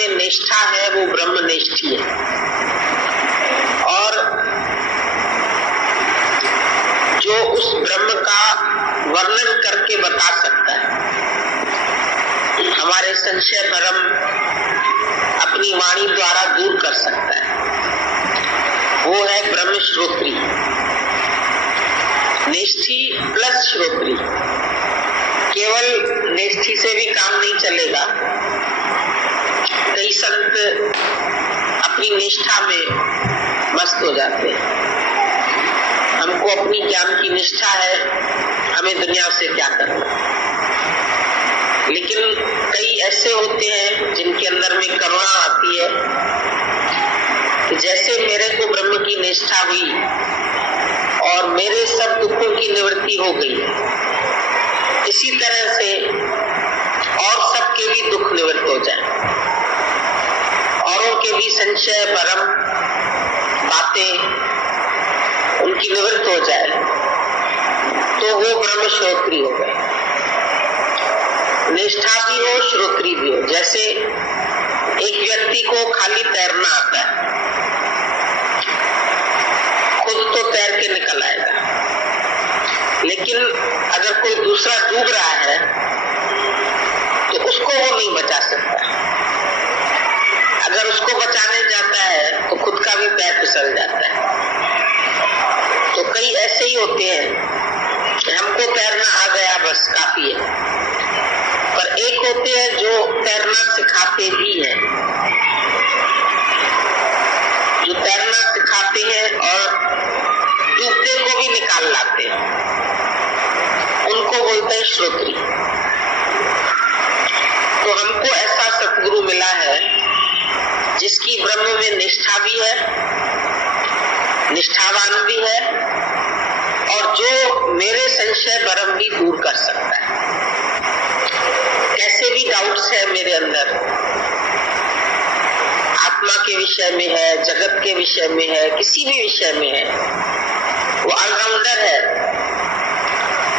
में निष्ठा है वो ब्रह्मनिष्ठी है। और जो उस ब्रह्म का वर्णन करके बता सकता है, हमारे संशय भ्रम अपनी वाणी द्वारा दूर कर सकता है, वो है ब्रह्म श्रोत्री। निष्ठी प्लस श्रोत्री। केवल निष्ठी से भी काम नहीं चलेगा। कई संत अपनी निष्ठा में मस्त हो जाते हैं। हमको अपनी ज्ञान की निष्ठा है, हमें दुनिया से क्या करना। लेकिन कई ऐसे होते हैं जिनके अंदर में करुणा आती है कि जैसे मेरे को ब्रह्म की निष्ठा हुई और मेरे सब दुखों की निवृत्ति हो गई, इसी तरह से और सबके भी दुख निवृत्त हो जाए, औरों के भी संशय भ्रम बातें उनकी निवृत्त हो जाए, तो वो ब्रह्म श्रोत्री हो गए। निष्ठा भी हो, श्रोत्री भी हो। जैसे एक व्यक्ति को खाली तैरना आता है, खुद तो तैर के निकल आएगा, लेकिन अगर कोई दूसरा डूब रहा है तो उसको वो नहीं बचा सकता। अगर उसको बचाने जाता है तो खुद का भी पैर फिसल जाता है। तो कई ऐसे ही होते हैं कि हमको तैरना आ गया, बस काफी है। पर एक होते हैं जो तैरना सिखाते भी हैं, जो तैरना सिखाते हैं और डूबते को भी निकाल लाते हैं, उनको बोलते हैं श्रोत्री। तो हमको ऐसा सतगुरु मिला है जिसकी ब्रह्म में निष्ठा भी है, निष्ठावान भी है, और जो मेरे संशय भ्रम भी दूर कर सकता है। कैसे भी डाउट्स है मेरे अंदर, आत्मा के विषय में है, जगत के विषय में है, किसी भी विषय में है, वो ऑलराउंडर है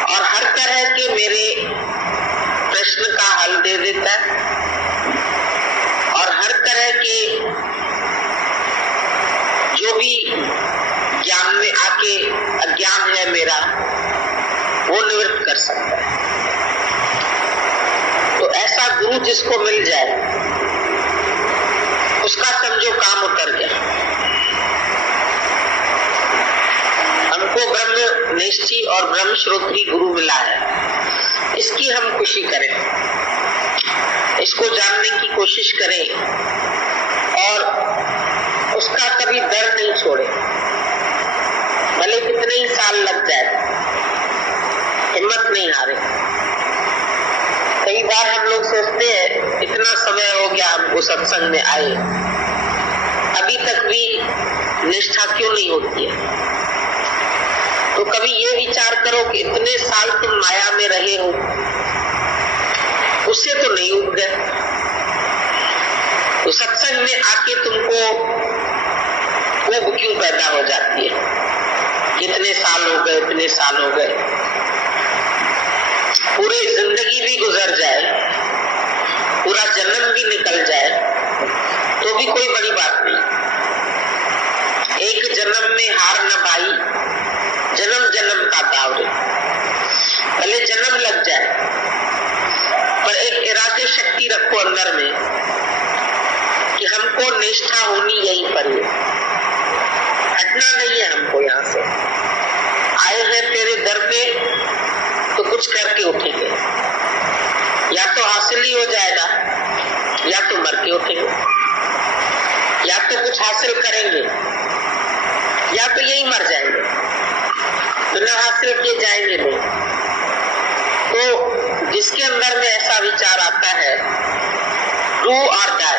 और हर तरह के मेरे प्रश्न का हल दे देता है, और हर तरह के जो भी ज्ञान में आके अज्ञान है मेरा, वो निवृत्त कर सकता है। तो ऐसा गुरु जिसको मिल जाए, उसका समझो काम उतर गया। हमको ब्रह्म निष्ठी और ब्रह्म श्रोत्री गुरु मिला है, इसकी हम खुशी करें, इसको जानने की कोशिश करें और उसका कभी डर नहीं छोड़े, भले कितने ही साल लग जाए, हिम्मत नहीं हारे। कई बार हम लोग सोचते हैं इतना समय हो गया हमको सत्संग में आए, अभी तक भी निष्ठा क्यों नहीं होती है। तो कभी ये विचार करो कि इतने साल तुम माया में रहे हो, उससे तो नहीं उठ गए, तो सत्संग में आके तुमको ऊब क्यों पैदा हो जाती है। कितने साल हो गए, इतने साल हो गए, पूरी जिंदगी भी गुजर जाए, पूरा जन्म भी निकल जाए, तो भी कोई बड़ी बात नहीं। एक जन्म में हार न भाई, जन्म जन्म का दाव रे। भले जन्म लग जाए, पर एक इरादे शक्ति रखो अंदर में कि हमको निष्ठा होनी यहीं पर है, हटना नहीं है हमको। यहाँ से आए हैं तेरे दर पे तो कुछ करके उठेंगे, या तो हासिल ही हो जाएगा या तो मर के उठेंगे, या तो कुछ हासिल करेंगे या तो यही मर जाएंगे, बिना हासिल किए जाएंगे नहीं। तो जिसके अंदर में ऐसा विचार आता है डू और डाई,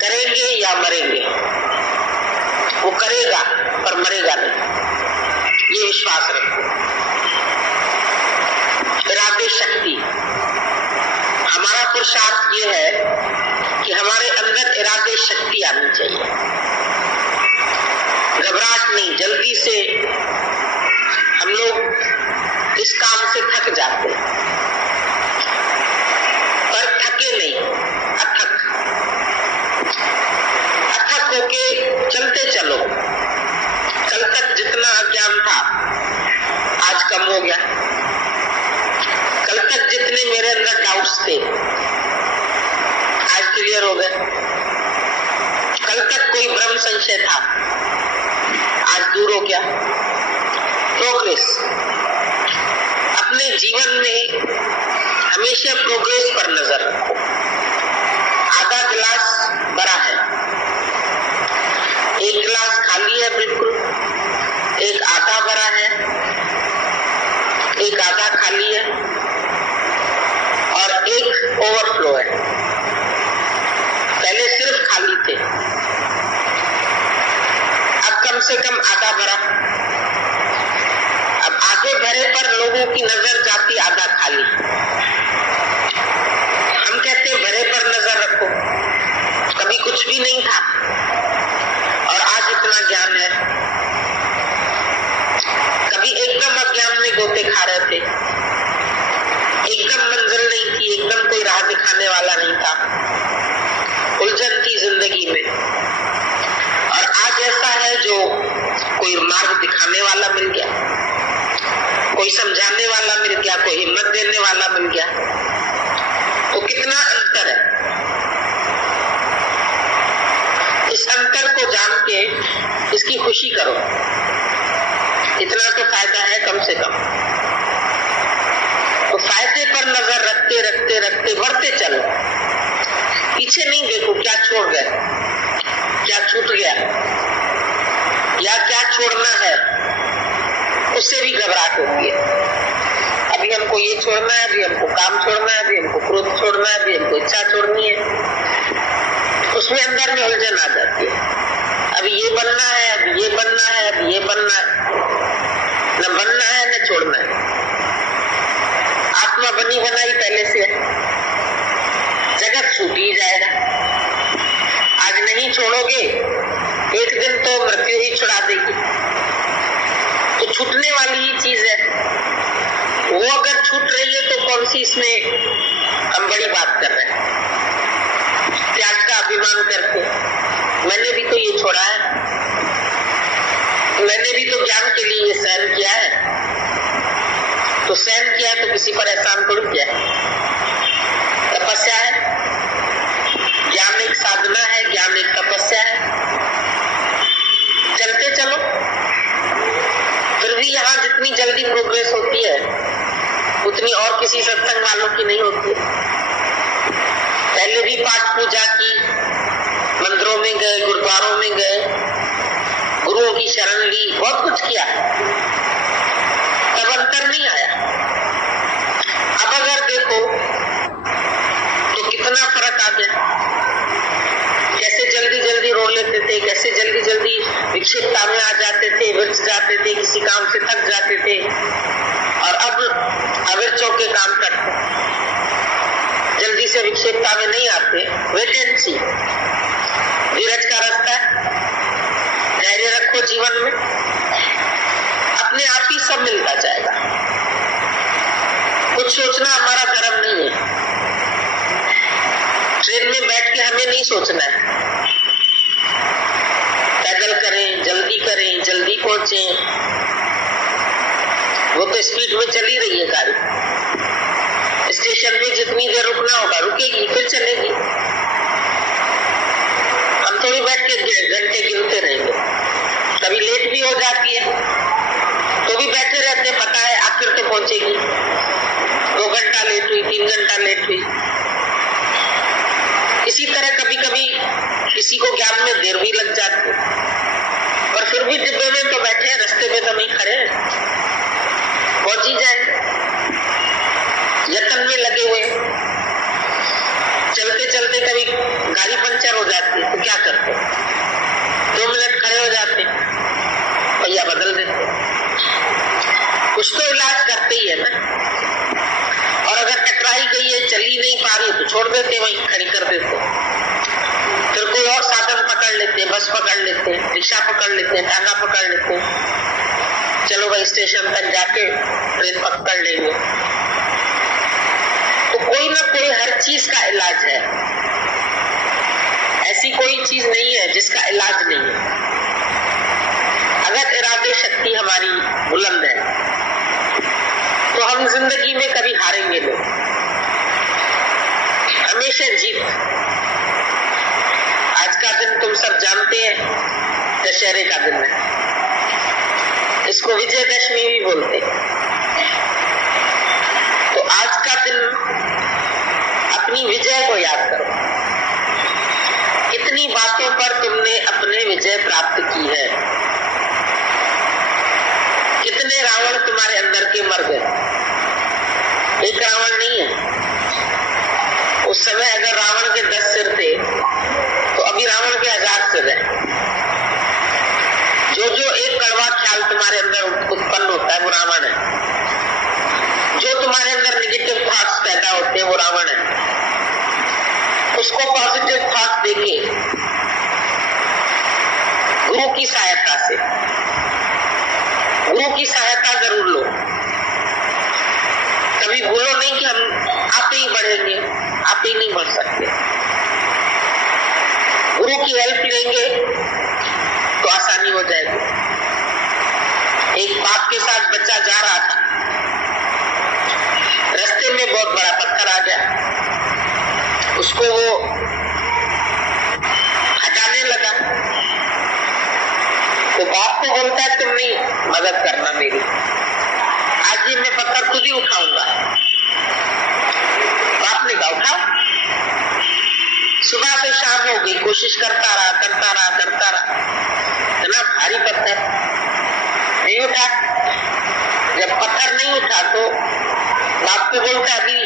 करेंगे या मरेंगे, वो करेगा पर मरेगा नहीं, ये विश्वास रखो। इरादे शक्ति, हमारा पुरुषार्थ ये है कि हमारे अंदर इरादे शक्ति आनी चाहिए। घबराहट नहीं, जल्दी से हम लोग इस काम से थक जाते, पर थके नहीं, अथक। डाउट्स थे, आज क्लियर हो गए। कल तक कोई भ्रम संशय था, आज दूर हो गया। प्रोग्रेस, अपने जीवन में हमेशा प्रोग्रेस पर नजर रखो। आधा गिलास भरा है, एक गिलास खाली है बिल्कुल, एक आधा भरा है, एक आधा खाली है और एक ओवरफ्लो है। पहले सिर्फ खाली थे, अब कम से कम आधा भरा। अब आधे भरे पर लोगों की नजर जाती आधा खाली। हम कहते भरे पर नजर रखो, कभी कुछ भी नहीं था और आज इतना ज्ञान है। कभी एकदम अज्ञान में गोते खा रहे थे, एकदम मंजिल नहीं थी, एकदम कोई राह दिखाने वाला नहीं था, उलझन थी जिंदगी में। और आज ऐसा है जो कोई मार्ग दिखाने वाला मिल गया, कोई समझाने वाला मिल गया, कोई हिम्मत देने वाला मिल गया। तो कितना अंतर है। इस अंतर को जान के इसकी खुशी करो, इतना तो फायदा है कम से कम। तो फायदे पर नजर रखते रखते रखते बढ़ते चलो, पीछे नहीं देखो क्या छोड़ गए, क्या छूट गया या क्या छोड़ना है, उससे भी घबराहट होती है। अभी हमको ये छोड़ना है, अभी हमको काम छोड़ना है, अभी हमको क्रोध छोड़ना है, अभी हमको इच्छा छोड़नी है। उसमें अंदर में उलझन आ जाती है। अभी ये बनना है, अभी ये बनना है, अभी ये बनना है, न बनना है न छोड़ना है। आत्मा बनी बनाई पहले से है, जगत छूट ही जाएगा। आज नहीं छोड़ोगे एक दिन तो मृत्यु ही छुड़ा देगी। तो छूटने वाली ही चीज है वो, अगर छूट रही है तो कौन सी इसमें हम बड़ी बात कर रहे हैं। त्याग का अभिमान करके मैंने भी तो ये छोड़ा है, मैंने भी तो ज्ञान के लिए ये सहन किया है। तो सहन किया है तो किसी पर एहसान थोड़ी किया है, तपस्या है। ज्ञान एक साधना है, ज्ञान एक तपस्या है। चलते चलो। फिर भी यहाँ जितनी जल्दी प्रोग्रेस होती है उतनी और किसी सत्संग वालों की नहीं होती। पहले भी पाठ पूजा की, मंदिरों में गए, गुरुद्वारों में गए, गुरुओं की शरण ली, बहुत कुछ किया, तब अंतर नहीं आया। अब अगर देखो तो कितना फर्क आ गया। कैसे जल्दी जल्दी रो लेते थे, कैसे जल्दी जल्दी विक्षिप्तता में आ जाते थे, विरस जाते थे, किसी काम से थक जाते थे, और अब अविरचों के काम करते, जल्दी से विक्षिप्तता में नहीं आते। वेट एंड सी, धीरज का रास्ता है, धैर्य रखो जीवन में, अपने आप ही सब मिलता जाएगा। कुछ सोचना हमारा धर्म नहीं है। ट्रेन में बैठ के हमें नहीं सोचना है, पैदल करें, जल्दी पहुंचे। वो तो स्पीड में चली रही है गाड़ी, स्टेशन पे जितनी देर रुकना होगा रुकेगी, फिर चलेगी। हम थोड़ी बैठ के घंटे गिनते रहेंगे, कभी लेट भी हो जाती है तो भी बैठे रहते, पता है आखिर तो पहुंचेगी। 2 घंटा लेट हुई, 3 घंटा लेट हुई। इसी तरह कभी कभी किसी को ज्ञान में देर भी लग जाती, पर फिर भी डिब्बे में तो बैठे हैं, रास्ते में तो नहीं खड़े हैं, पहुंच ही जाएंगे। यत्न में लगे हुए, चलते चलते कभी गाड़ी पंचर हो जाती है तो क्या करते, 2 मिनट खड़े हो जाते, पहिया बदल देते, कुछ तो इलाज करते ही है ना। और अगर टकराई गई है, चली नहीं पा रही, तो छोड़ देते, वहीं खड़ी कर देते, फिर कोई और साधन पकड़ लेते, बस पकड़ लेते, रिक्शा पकड़ लेते, टांगा पकड़ लेते, चलो भाई स्टेशन तक जाके ट्रेन पकड़ लेंगे। तो कोई ना कोई हर चीज का इलाज है, ऐसी कोई चीज नहीं है जिसका इलाज नहीं है। अगर इरादे शक्ति हमारी बुलंद है तो हम जिंदगी में कभी हारेंगे नहीं। से जीत। आज का दिन तुम सब जानते हैं, दशहरे का दिन है, इसको विजयदशमी भी बोलते हैं। तो आज का दिन अपनी विजय को याद करो। कितनी बातों पर तुमने अपने विजय प्राप्त की है, कितने रावण तुम्हारे अंदर के मर गए। एक रावण नहीं है। उस समय अगर रावण के 10 सिर थे तो अभी रावण के 1000 सिर हैं। जो जो एक कड़वा ख्याल तुम्हारे अंदर उत्पन्न होता है वो रावण है। जो तुम्हारे अंदर निगेटिव थॉट्स पैदा होते हैं वो रावण है। उसको पॉजिटिव थॉट देके गुरु की सहायता से, गुरु की सहायता जरूर लो। कभी बोलो नहीं कि हम आप ही बढ़ेंगे, आप ही नहीं बढ़ सकते। गुरु की हेल्प लेंगे तो आसानी हो जाएगी। एक बाप के साथ बच्चा जा रहा था, रास्ते में बहुत बड़ा पत्थर आ गया, उसको वो हटाने लगा। तो बाप को बोलता है तुम नहीं मदद करना मेरी, आज ही मैं पत्थर खुद ही उठाऊंगा। बाप ने कहा उठाओ। सुबह से शाम हो गई, कोशिश करता रहा इतना भारी पत्थर नहीं उठा। जब पत्थर नहीं उठा तो बाप को बोलता अभी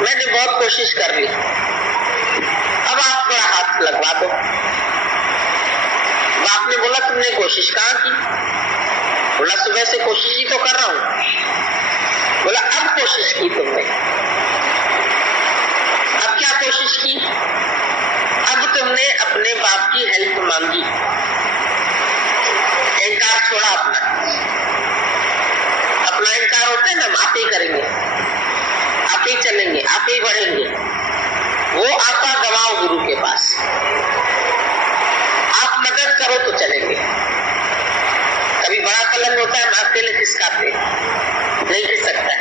मैंने बहुत कोशिश कर ली, अब आप थोड़ा हाथ लगवा दो। बाप ने बोला तुमने कोशिश कहाँ की? बोला सुबह से कोशिश ही तो कर रहा हूं। बोला अब कोशिश की तुमने? अब क्या कोशिश की? अब तुमने अपने बाप की हेल्प मांगी, इनकार छोड़ा अपना इनकार होता है ना, आप ही करेंगे, आप ही चलेंगे, आप ही बढ़ेंगे। वो आपका गवाओ गुरु के पास, आप मदद करो तो चलेंगे। कभी बड़ा पलंग होता है, हम अकेले खिसकाते नहीं खिस सकता है।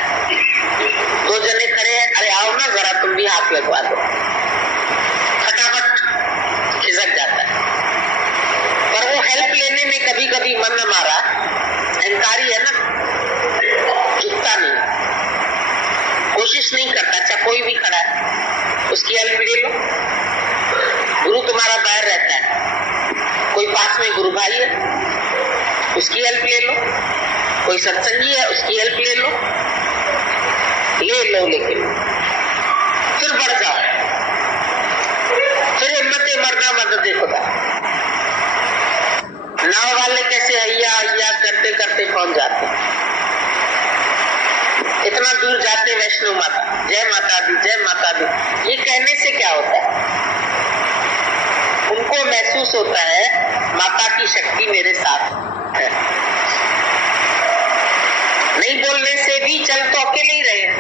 2 जने खड़े हैं, अरे आओ ना जरा तुम भी हाथ लगवा दो, फटाफट खिसक जाता है। पर वो हेल्प लेने में कभी कभी मन हमारा अहंकारी है ना, झुकता नहीं, कोशिश नहीं करता। अच्छा कोई भी खड़ा है उसकी हेल्प ले लो। गुरु तुम्हारा बाहर रहता है, कोई पास में गुरु भाई है उसकी हेल्प ले लो, कोई सत्संगी है उसकी हेल्प ले लो, लेकिन फिर बढ़ जाओ, फिर हिम्मत मरना मदद खुदा। नाव वाले कैसे हैया हैया करते करते पहुंच जाते, इतना दूर जाते वैष्णो माता जय माता दी जय माता दी। ये कहने से क्या होता है? उनको महसूस होता है माता की शक्ति मेरे साथ है। नहीं बोलने से भी चल तो अकेले ही रहे हैं,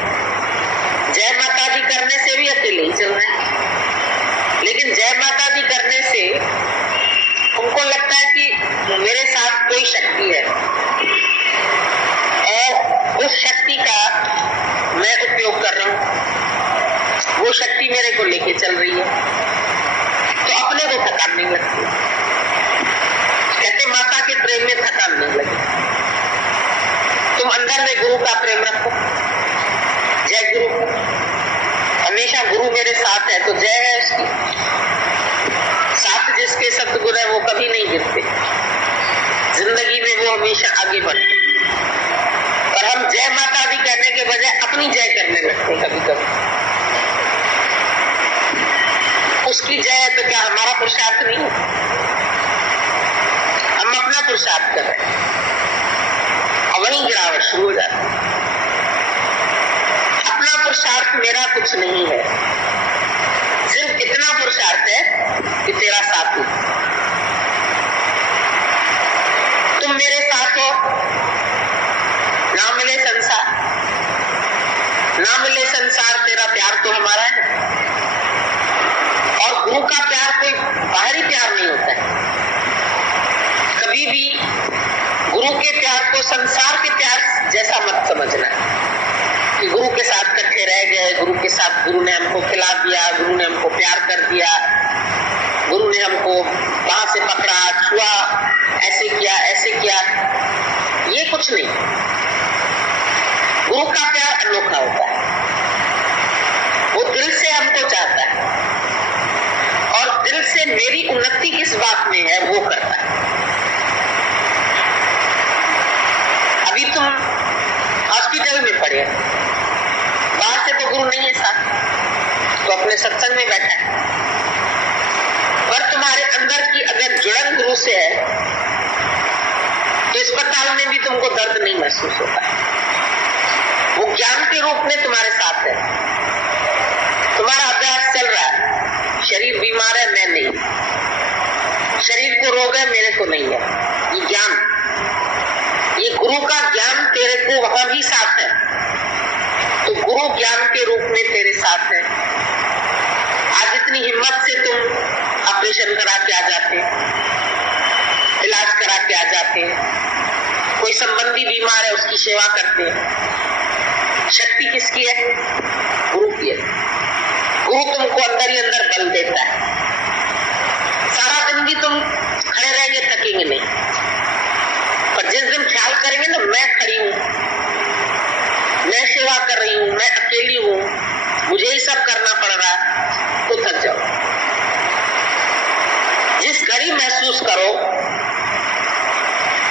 जय माता दी करने से भी अकेले ही चल रहे हैं। लेकिन जय माता दी करने से उनको लगता है कि मेरे साथ कोई शक्ति है और उस शक्ति का मैं उपयोग कर रहा हूं, वो शक्ति मेरे को लेके चल रही है, तो अपने को थकान नहीं लगती। कहते माता के प्रेम में थकान नहीं लगी। तुम अंदर में गुरु का प्रेम रखो, जय गुरु, हमेशा गुरु मेरे साथ है तो जय है उसकी। साथ जिसके सतगुरु है वो कभी नहीं गिरते, जिंदगी में वो हमेशा आगे बढ़ते। पर हम जय माता दी कहने के बजाय अपनी जय करने लगते कभी कभी। उसकी जय है तो क्या हमारा पुरुषार्थ नहीं है? हम अपना पुरुषार्थ कर रहे हैं और वहीं गिरावट शुरू हो जाती है। अपना पुरुषार्थ मेरा कुछ नहीं है, सिर्फ इतना पुरुषार्थ है कि तेरा साथी, तुम मेरे साथ हो, ना मिले संसार, ना मिले संसार, तेरा प्यार तो हमारा है। और गुरु का प्यार कोई बाहरी प्यार नहीं होता है। कभी भी गुरु के प्यार को संसार के प्यार जैसा मत समझना कि गुरु के साथ इकट्ठे भूखे रह गए, गुरु के साथ गुरु ने हमको खिला दिया, गुरु ने हमको प्यार कर दिया, गुरु ने हमको वहां से पकड़ा, छुआ, ऐसे किया, ऐसे किया, ये कुछ नहीं। गुरु का प्यार अनोखा होता है, वो दिल से हमको चाहता है और दिल से मेरी उन्नति किस बात में है वो करता है। अभी तुम हॉस्पिटल में पड़े, बाहर से तो गुरु नहीं है साथ, तो अपने सत्संग में बैठा है, पर तुम्हारे अंदर की अगर जुड़न गुरु से है तो अस्पताल में भी तुमको दर्द नहीं महसूस होता है। वो ज्ञान के रूप में तुम्हारे साथ है। तुम्हारा अभ्यास चल रहा है, शरीर बीमार है, मैं नहीं, शरीर को रोग है, मेरे को नहीं है, ये ज्ञान, ये गुरु का ज्ञान तेरे को वहां भी साथ है। तो गुरु ज्ञान के रूप में तेरे साथ है। आज इतनी हिम्मत से तुम ऑपरेशन करा के आ जाते, इलाज करा के आ जाते, कोई संबंधी बीमार है उसकी सेवा करते हैं। शक्ति किसकी है? गुरु की है। गुरु तुमको अंदर ही अंदर बल देता है। सारा दिन भी तुम खड़े रहेंगे, थकेंगे नहीं, पर जिस दिन ख्याल करेंगे ना मैं खड़ी हूं, मैं सेवा कर रही हूं, मैं अकेली हूं, मुझे ही सब करना पड़ रहा है, तो थक जाओ। जिस घड़ी महसूस करो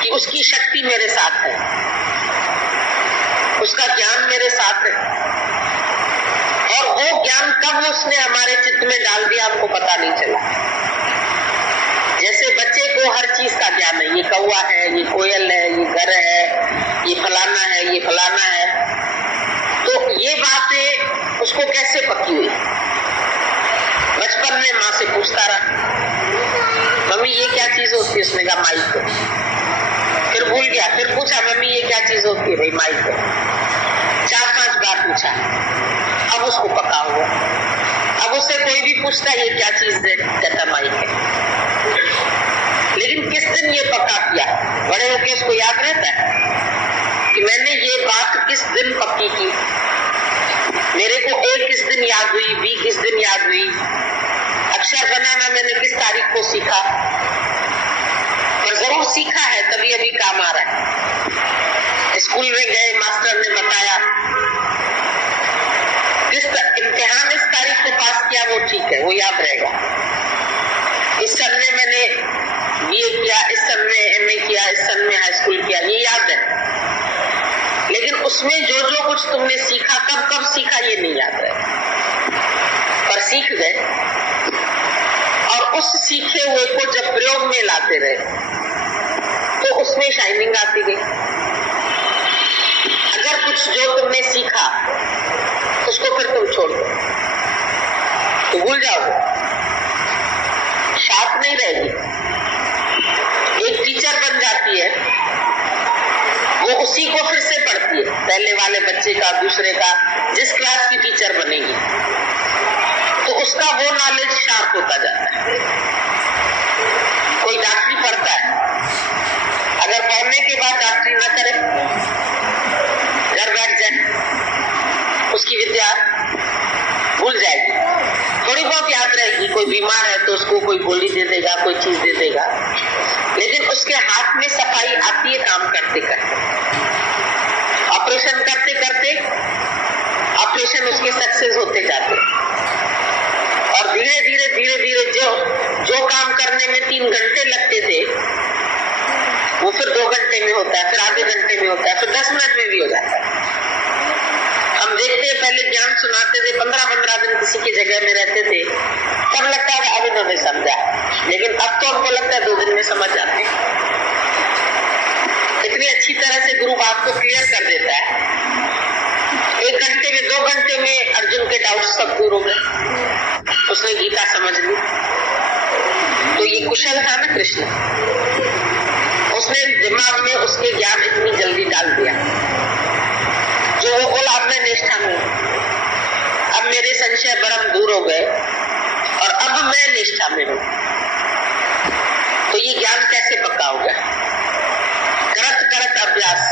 कि उसकी शक्ति मेरे साथ है, उसका ज्ञान मेरे साथ है, और वो ज्ञान कब उसने हमारे चित्त में डाल दिया हमको पता नहीं चला। जैसे बच्चे को हर चीज का ज्ञान है, ये कौवा है, ये कोयल है, ये घर है, ये फलाना है, ये फलाना है, तो ये बातें उसको कैसे पक्की हुई? बचपन में माँ से पूछता रहा, मम्मी ये क्या चीज होती है? उसने कहा माइक। फिर भूल गया, फिर पूछा मम्मी ये क्या चीज होती है? भाई माइक। 4-5 बार पूछा, अब उसको पका हुआ। अब उससे कोई भी पूछता ये क्या चीज है, कहता माइक है। लेकिन किस दिन ये पक्का किया? बड़े होके उसको याद रहता है कि मैंने ये बात किस दिन पक्की की। मेरे को A किस दिन याद हुई, B किस दिन याद हुई, अक्षर बनाना मैंने किस तारीख को सीखा, पर जरूर सीखा है, तभी अभी काम आ रहा है। स्कूल में गए, मास्टर ने बताया, किस इम्तिहान इस तारीख को पास किया, वो ठीक है, वो याद रहेगा। इस सन में मैंने BA किया, इस सन में MA किया, इस सन में हाई स्कूल किया, ये याद है। लेकिन उसमें जो जो कुछ तुमने सीखा, कब कब सीखा, ये नहीं याद रहे, पर सीख गए, और उस सीखे हुए को जब प्रयोग में लाते रहे तो उसमें शाइनिंग आती गई। अगर कुछ जो तुमने सीखा उसको फिर तुम छोड़ दो तो भूल जाओगे, शार्प नहीं रहेगी। एक टीचर बन जाती है, वो उसी को फिर से पढ़ती है, पहले वाले बच्चे का, दूसरे का, जिस क्लास की टीचर बनेगी, तो उसका वो नॉलेज शार्प होता जाता है। कोई डॉक्टरी पढ़ता है, अगर पढ़ने के बाद डॉक्टरी ना करे, घर बैठ जाए, उसकी विद्या भूल जाएगी। थोड़ी बहुत याद रहेगी, कोई बीमार है तो उसको कोई गोली दे देगा, कोई चीज दे देगा, लेकिन उसके हाथ में सफाई आती है काम करते करते। ऑपरेशन करते करते ऑपरेशन उसके सक्सेस होते जाते, और धीरे धीरे धीरे धीरे जो काम करने में 3 घंटे लगते थे वो फिर 2 घंटे में होता है, फिर आधे घंटे में होता है, फिर 10 मिनट में भी हो जाता है। हम देखते हैं पहले ज्ञान सुनाते थे, 15-15 दिन किसी की जगह में रहते थे, तब लगता है अब इन्होंने समझा, लेकिन अब तो हमको लगता है 2 दिन में समझ जाते हैं। इतनी अच्छी तरह से गुरु बात को क्लियर कर देता है। 1 घंटे में, 2 घंटे में अर्जुन के डाउट सब दूर हो गए, उसने गीता समझ ली। तो ये कुशल था ना कृष्ण, उसने दिमाग में उसके ज्ञान इतनी जल्दी डाल दिया। जो वो बोला अब मैं निष्ठा में हूं, अब मेरे संशय भ्रम दूर हो गए और अब मैं निष्ठा में हूं। तो ये ज्ञान कैसे पक्का होगा? करत करत अभ्यास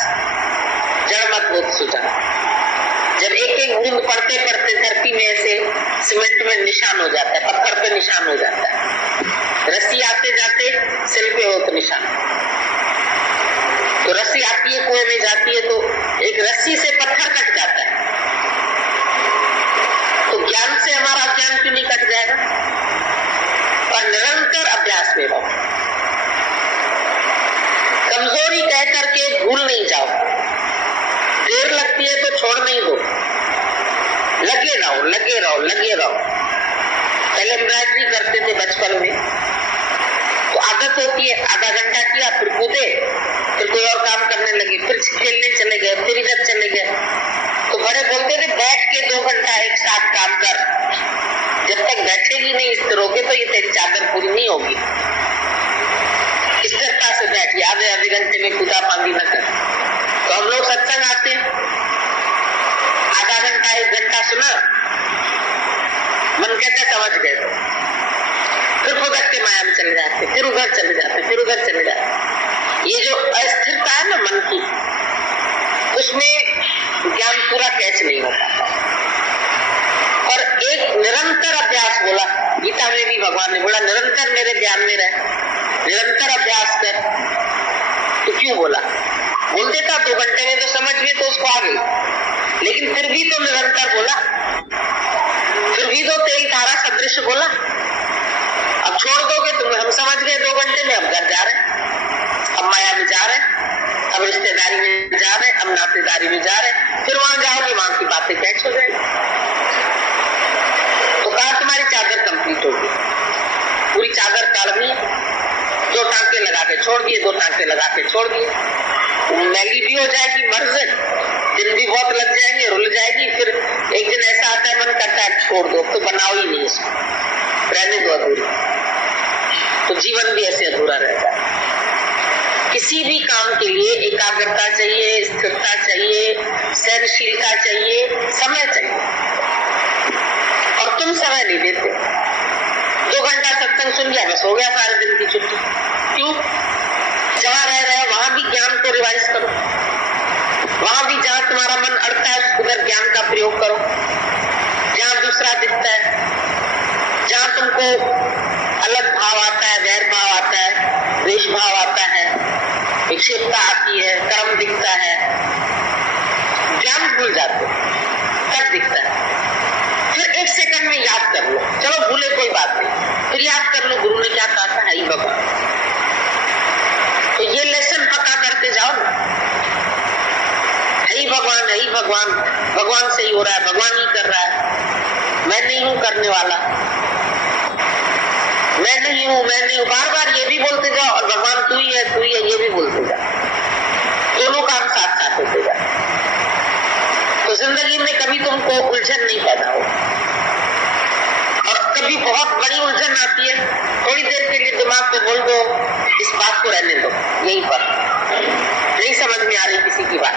जड़ मत बोध सुझा। जब एक एक बूंद पढ़ते मिनट में निशान हो जाता है, पत्थर पे निशान हो जाता है। रस्सी आते जाते सिल पे हो तो निशान। तो रस्सी आती है, कुएं में जाती है, तो एक रस्सी से पत्थर कट जाता है। तो ज्ञान से हमारा ज्ञान क्यों नहीं कट जाएगा? और निरंतर अभ्यास में रहो, कमजोरी कह करके भूल नहीं जाओ। देर लगती है तो छोड़ नहीं दो, लगे रहो लगे रहो लगे रहो। पहले एम्ब्रॉयडरी करते थे बचपन में, तो आदत होती है, आधा घंटा किया, फिर कूदे, फिर कोई और काम करने लगे, फिर खेलने चले गए, फिर इधर चले गए। तो बड़े बोलते थे बैठ के 2 घंटा एक साथ काम कर, जब तक बैठेगी नहीं स्थिर होके तो ये तेरी चादर पूरी नहीं होगी। स्थिरता से बैठ, आधे घंटे में कूदा पांदी न कर। तो हम लोग सत्संग आते, आधा घंटा 1 घंटा सुना, मन कहता समझ गए, तो फिर फुदक के माया में चले जाते, फिर उधर चले जाते, फिर उधर चले जाते। ये जो अस्थिरता है ना मन की, उसमें ज्ञान पूरा कैच नहीं हो पाता। और एक निरंतर अभ्यास बोला, गीता में भी भगवान ने बोला निरंतर मेरे ध्यान में रह, निरंतर अभ्यास कर। तो क्यों बोला? बोल देता 2 घंटे में तो समझ गए तो उसको आ गई, लेकिन फिर भी तो निरंतर बोला, फिर भी तो तेरी तारा सदृश बोला। अब छोड़ दोगे तुम, हम समझ गए 2 घंटे में, अब घर जा रहे, अब माया में जा रहे, अब रिश्तेदारी में जा रहे, अब नातेदारी में जा रहे, फिर वहां जाओगे, वहां की बातें कैच हो जाएगी। तो कहा तुम्हारी चादर कंप्लीट होगी, पूरी चादर काढ़नी, 2 टांके लगा के छोड़ दिए, 2 टांके लगा के छोड़ दिए। मैली भी हो जाएगी, मर्ज दिन भी बहुत लग जाएंगे, रुल जाएगी। फिर एक दिन ऐसा आता है मन करता है छोड़ दो, तो बनाओ ही नहीं इसको, रहने दो अधूरी। तो जीवन भी ऐसे अधूरा रहता है। किसी भी काम के लिए एकाग्रता चाहिए, स्थिरता चाहिए, सहनशीलता चाहिए, समय चाहिए, और तुम समय नहीं देते। 2 घंटा सत्संग सुन लिया, बस हो गया सारे दिन की छुट्टी। क्यों? जहाँ रह रहे हो वहां भी ज्ञान को रिवाइज करो, वहां भी जहां तुम्हारा मन अड़ता है उधर ज्ञान का प्रयोग करो। जहां दूसरा दिखता है, जहां तुमको अलग भाव आता है, वैर भाव आता है, द्वेष भाव आता है, विक्षेपता आती है, कर्म दिखता है, ज्ञान भूल जाते तब दिखता है। फिर 1 सेकंड में याद कर लो, चलो भूले कोई बात नहीं, फिर याद कर लो गुरु ने क्या कहा था, है ही भगवान। तो ये लेसन पक्का करते जाओ ना, है ही भगवान, है ही भगवान, भगवान से ही हो रहा है, भगवान ही कर रहा है, मैं नहीं हूं करने वाला, मैं नहीं हूं, मैं नहीं हूं, बार बार ये भी बोलते जाओ, और भगवान तू ही है ये भी बोलते जाओ। दोनों काम साथ साथ होते जाए, तो जिंदगी में कभी तुमको उलझन नहीं पैदा हो। और कभी बहुत बड़ी उलझन आती है, थोड़ी देर के लिए दिमाग को बोल दो इस बात को रहने दो, यहीं पर नहीं समझ में आ रही किसी की बात,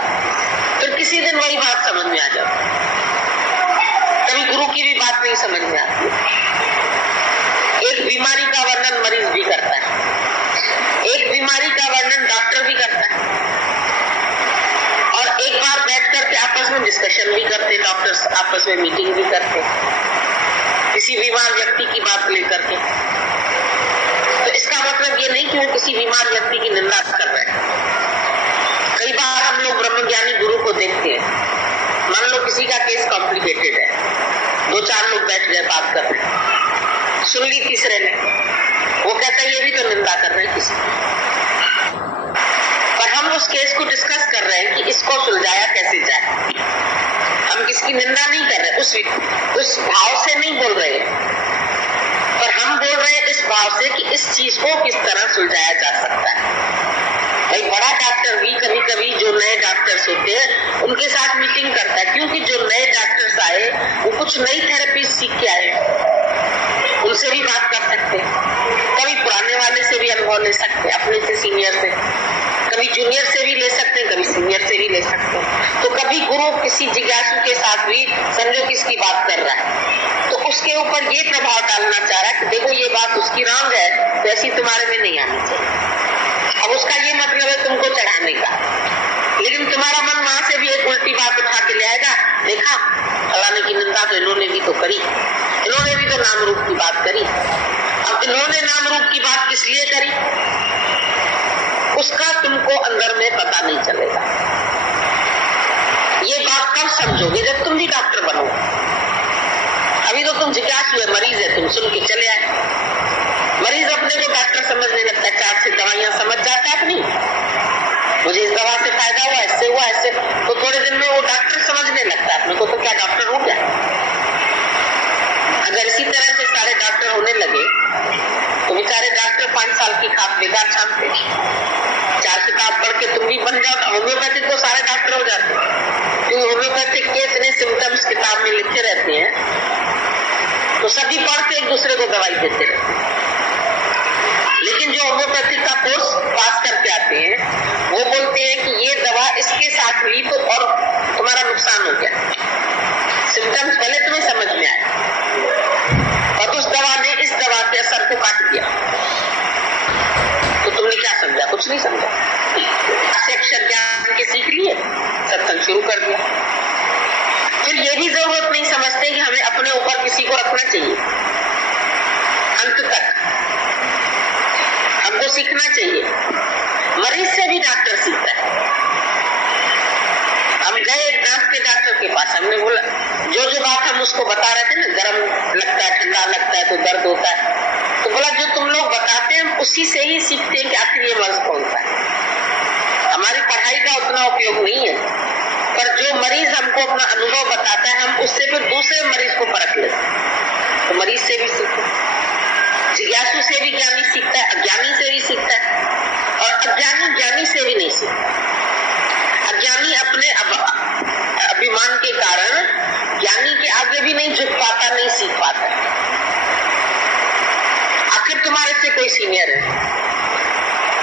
तो किसी दिन वही बात समझ में आ जाती। कभी गुरु की भी बात नहीं समझ में आती। एक बीमारी का वर्णन मरीज भी करता है, एक बीमारी का वर्णन डॉक्टर भी करता है, और एक बार बैठ करके आपस में डिस्कशन भी करते, डॉक्टर्स आपस में मीटिंग भी करते किसी बीमार व्यक्ति की बात लेकर के। तो इसका मतलब ये नहीं कि वो किसी बीमार व्यक्ति की निंदा कर रहे हैं। कई बार हम लोग ब्रह्मज्ञानी गुरु को देखते हैं, मान लो किसी का केस कॉम्प्लिकेटेड है, 2-4 लोग बैठ गए बात कर रहे हैं, सुन ली तीसरे ने, वो कहता है ये भी तो निंदा कर रहे हैं किसी, पर हम उस केस को डिस्कस कर रहे हैं कि इसको सुलझाया कैसे जाए। हम किसकी निंदा नहीं कर रहे, उस भाव से नहीं बोल रहे, पर हम बोल रहे हैं इस भाव से कि इस चीज को किस तरह सुलझाया जा सकता है। भाई बड़ा डॉक्टर भी कभी कभी जो नए डॉक्टर्स होते हैं उनके साथ मीटिंग करता है, क्योंकि जो नए डॉक्टर्स आए वो कुछ नई थेरेपी सीख के आए, उनसे भी बात कर सकते हैं। कभी पुराने वाले से भी अनुभव ले सकते हैं, अपने से सीनियर से, कभी जूनियर से भी ले सकते हैं, कभी सीनियर से भी ले सकते हैं। तो कभी गुरु किसी जिज्ञासु के साथ भी समझो किसकी बात कर रहा है, तो उसके ऊपर ये प्रभाव डालना चाह रहा है कि देखो ये बात उसकी रॉन्ग है, तो ऐसी तुम्हारे में नहीं आनी चाहिए। अब अब उसका ये मतलब है तुमको चढ़ाने का, लेकिन तुम्हारा मन वहां से भी एक उल्टी बात उठा के ले आएगा, देखा फलाने की निंदा तो इन्होंने भी तो करी, इन्होंने भी तो नाम रूप की बात करी। अब इन्होंने नाम रूप की बात किस लिए करी उसका तुमको अंदर में पता नहीं चलेगा। ये बात कब समझोगे? जब तुम भी डॉक्टर बनोगे। अभी तो तुम जिज्ञासु है, मरीज है, तुम सुन के चले आए। मरीज अपने को डॉक्टर समझने लगता है, चार से दवाइयां समझ जाता है अपनी, मुझे इस दवा से फायदा हुआ, इससे हुआ, इससे, तो थोड़े दिन में वो डॉक्टर समझने लगता है अपने को, तो क्या डॉक्टर हो गया। अगर इसी तरह से सारे डॉक्टर होने लगे तो बेचारे डॉक्टर 5 साल की खाप बेकार छानते, 4 किताब पढ़ के तुम भी बन जाओ। होम्योपैथिक तो सारे डॉक्टर हो जाते हैं, क्योंकि होम्योपैथिक के इतने सिम्टम्स किताब में लिखे रहते हैं, तो सभी पढ़ के एक दूसरे को दवाई देते रहते हैं। लेकिन जो होम्योपैथिक का कोर्स पास करके आते हैं वो बोलते हैं कि ये दवा इसके साथ ली तो और तुम्हारा नुकसान हो गया, सिम्टम्स पहले तुम्हें समझ में आए और उस दवा ने इस दवा के असर को काट दिया, तो तुमने क्या समझा? कुछ नहीं समझा। अक्षर ज्ञान के सीख लिए, सत्संग शुरू कर दिया। फिर ये भी जरूरत नहीं समझते कि हमें अपने ऊपर किसी को रखना चाहिए, अंत तक हमको सीखना चाहिए। मरीज से भी डॉक्टर सीखता है। हम गए दांत के डॉक्टर के पास, हमने बोला जो बात हम उसको बता रहे थे ना, गर्म लगता है, ठंडा लगता है तो दर्द होता है, तो बोला जो तुम लोग बताते हैं उसी से ही सीखते हैं कि आखिर ये मर्ज कौन सा है। हमारी पढ़ाई का उतना उपयोग नहीं है, पर जो मरीज हमको अपना अनुभव बताता है हम उससे फिर दूसरे मरीज को परख लेते हैं। तो मरीज से भी सीखो, जिज्ञासु से भी ज्ञानी सीखता है, अज्ञानी से भी सीखता है, और अज्ञानी ज्ञानी से भी नहीं सीखता। अज्ञानी अपने अभिमान के कारण ज्ञानी के आगे भी नहीं झुक पाता, नहीं सीख पाता। आखिर तुम्हारे से कोई सीनियर है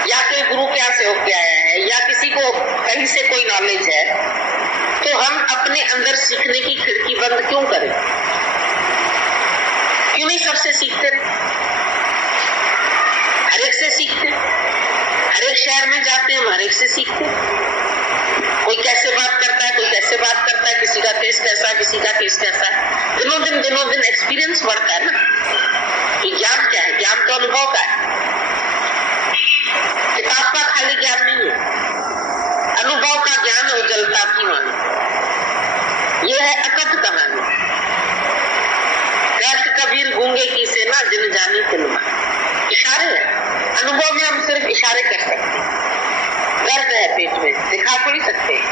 या कोई गुरु के यहाँ से होके आया है या किसी को कहीं से कोई नॉलेज है, तो हम अपने अंदर सीखने की खिड़की बंद क्यों करें? क्यों नहीं सबसे सीखते रहे? हर एक से सीखते, हर एक शहर में जाते हैं हम हर एक से सीखते। कोई कैसे बात करता है, कोई कैसे बात करता है, किसी का केस कैसा, किसी का केस कैसा है। दिनों दिन एक्सपीरियंस बढ़ता है ना। ये ज्ञान क्या है? ज्ञान तो अनुभव का है, किताब का खाली ज्ञान नहीं है, अनुभव का ज्ञान उज्जवलता की वाणी। ये है अकथ कहानी। कहत कबीर गूंगे की सेना जिन जानी तिलमा। इशारे है, अनुभव में हम सिर्फ इशारे कर सकते हैं। दर्द है पेट में, दिखा थोड़ी सकते हैं,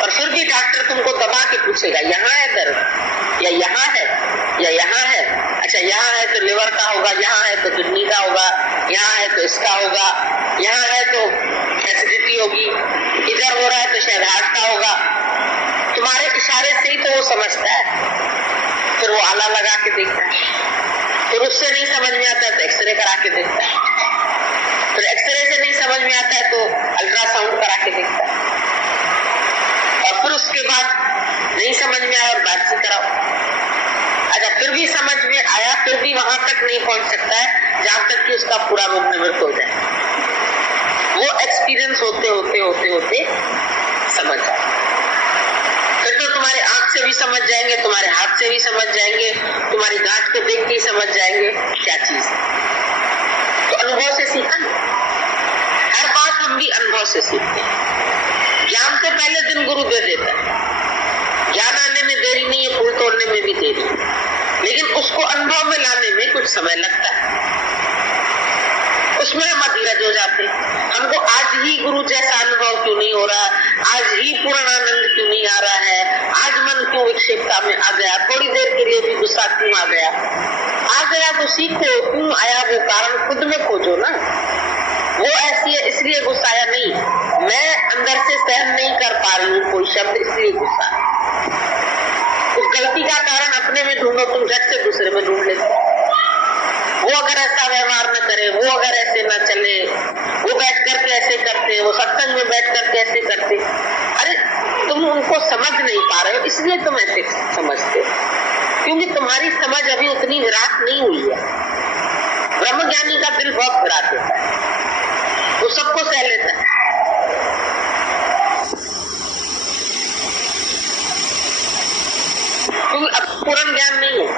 और फिर भी डॉक्टर तुमको दबा के पूछेगा यहाँ है दर्द या यहाँ है या यहाँ है। अच्छा यहाँ है तो लिवर का होगा, यहाँ है तो किडनी का होगा, यहाँ है तो इसका होगा, यहाँ है तो एसिडिटी होगी, इधर हो रहा है तो शायद हार्ट का होगा। तुम्हारे इशारे से ही तो वो समझता है। फिर वो आला लगा के देखता है, फिर उससे नहीं समझ में आता है तो एक्सरे करा के देखता है, फिर एक्सरे से नहीं समझ में आता है तो अल्ट्रासाउंड करा के देखता है, और फिर उसके बाद नहीं समझ में आया और बायोप्सी कराओ। अच्छा फिर भी समझ में आया, फिर भी वहां तक नहीं पहुंच सकता है जहां तक कि उसका पूरा रोग निवृत्त हो जाए। वो एक्सपीरियंस होते होते होते होते समझ जाए। फिर तो तुम्हारे आंख से भी समझ जाएंगे, तुम्हारे हाथ से भी समझ जाएंगे, तुम्हारी गांठ को देख के ही समझ जाएंगे क्या चीज है। तो अनुभव से सीखा ना, हर बात हम भी अनुभव से सीखते हैं। ज्ञान से पहले दिन गुरु दे देता है, ज्ञान आने में देरी नहीं है, फूल तोड़ने में भी देरी है, लेकिन उसको अनुभव में लाने में कुछ समय लगता है। उसमें हम अधीरज हो जाते हैं। हमको आज ही गुरु जैसा अनुभव क्यों नहीं हो रहा, आज ही पूर्णानंद क्यों नहीं आ रहा है, आज मन क्यों विक्षेपता में आ गया, थोड़ी देर के लिए भी गुस्सा क्यों आ गया तो सीखो क्यों आया, वो कारण खुद में खोजो ना। वो ऐसी है इसलिए गुस्सा आया नहीं, मैं अंदर से सहन नहीं कर पा रही हूँ कोई शब्द इसलिए गुस्सा। उस गलती का कारण अपने में ढूंढो, तुम झट से दूसरे में ढूंढ लेते। वो अगर ऐसा व्यवहार न करे, वो अगर ऐसे न चले, वो बैठ करके ऐसे करते, वो सत्संग में बैठ करके ऐसे करते। अरे तुम उनको समझ नहीं पा रहे हो इसलिए तुम ऐसे समझते हो, क्योंकि तुम्हारी समझ अभी उतनी विराट नहीं हुई है। ब्रह्मज्ञानी का दिल बहुत विराट होता है, वो सबको सह लेता है। क्योंकि अब पूर्ण ज्ञान नहीं है।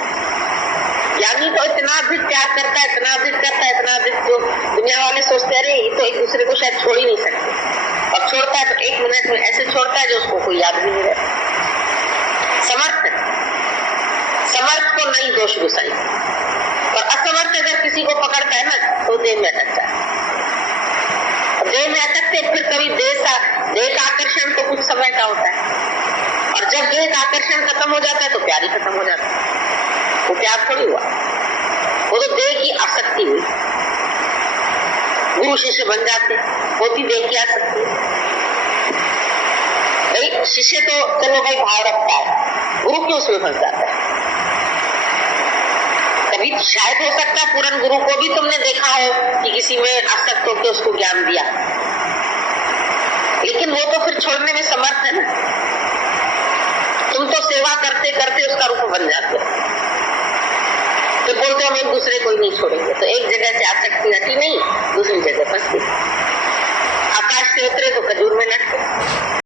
ज्ञानी तो इतना अधिक त्याग करता है, इतना अधिक करता है, इतना अधिक, तो दुनिया वाले सोचते हैं ये तो एक दूसरे को शायद छोड़ ही नहीं सकते, और छोड़ता है तो 1 मिनट में ऐसे छोड़ता है जो उसको कोई याद भी नहीं रहता। समर्थ को नहीं दोष गुसाई, और असमर्थ अगर किसी को पकड़ता है ना तो देह में अटकता है। देह में अटकते फिर कभी देह का आकर्षण तो कुछ समय का होता है, और जब देह का आकर्षण खत्म हो जाता है तो प्यार ही खत्म हो जाता है। वो प्यार थोड़ी हुआ, वो तो देह की आसक्ति हुई। गुरु शिष्य बन जाते, होती देह की आसक्ति। भाई शिष्य तो चलो भाई भाव रखता है, गुरु क्यों उसमें फंस जाता है? कभी शायद हो सकता है पूर्ण गुरु को भी तुमने देखा हो कि किसी में आसक्त होकर उसको ज्ञान दिया, लेकिन वो तो फिर छोड़ने में समर्थ है ना। तुम तो सेवा करते करते उसका रूप बन जाते हो, तो बोलते हम एक दूसरे को ही नहीं छोड़ेंगे, तो एक जगह से आसक्ति हटी नहीं, दूसरी जगह फंस गई।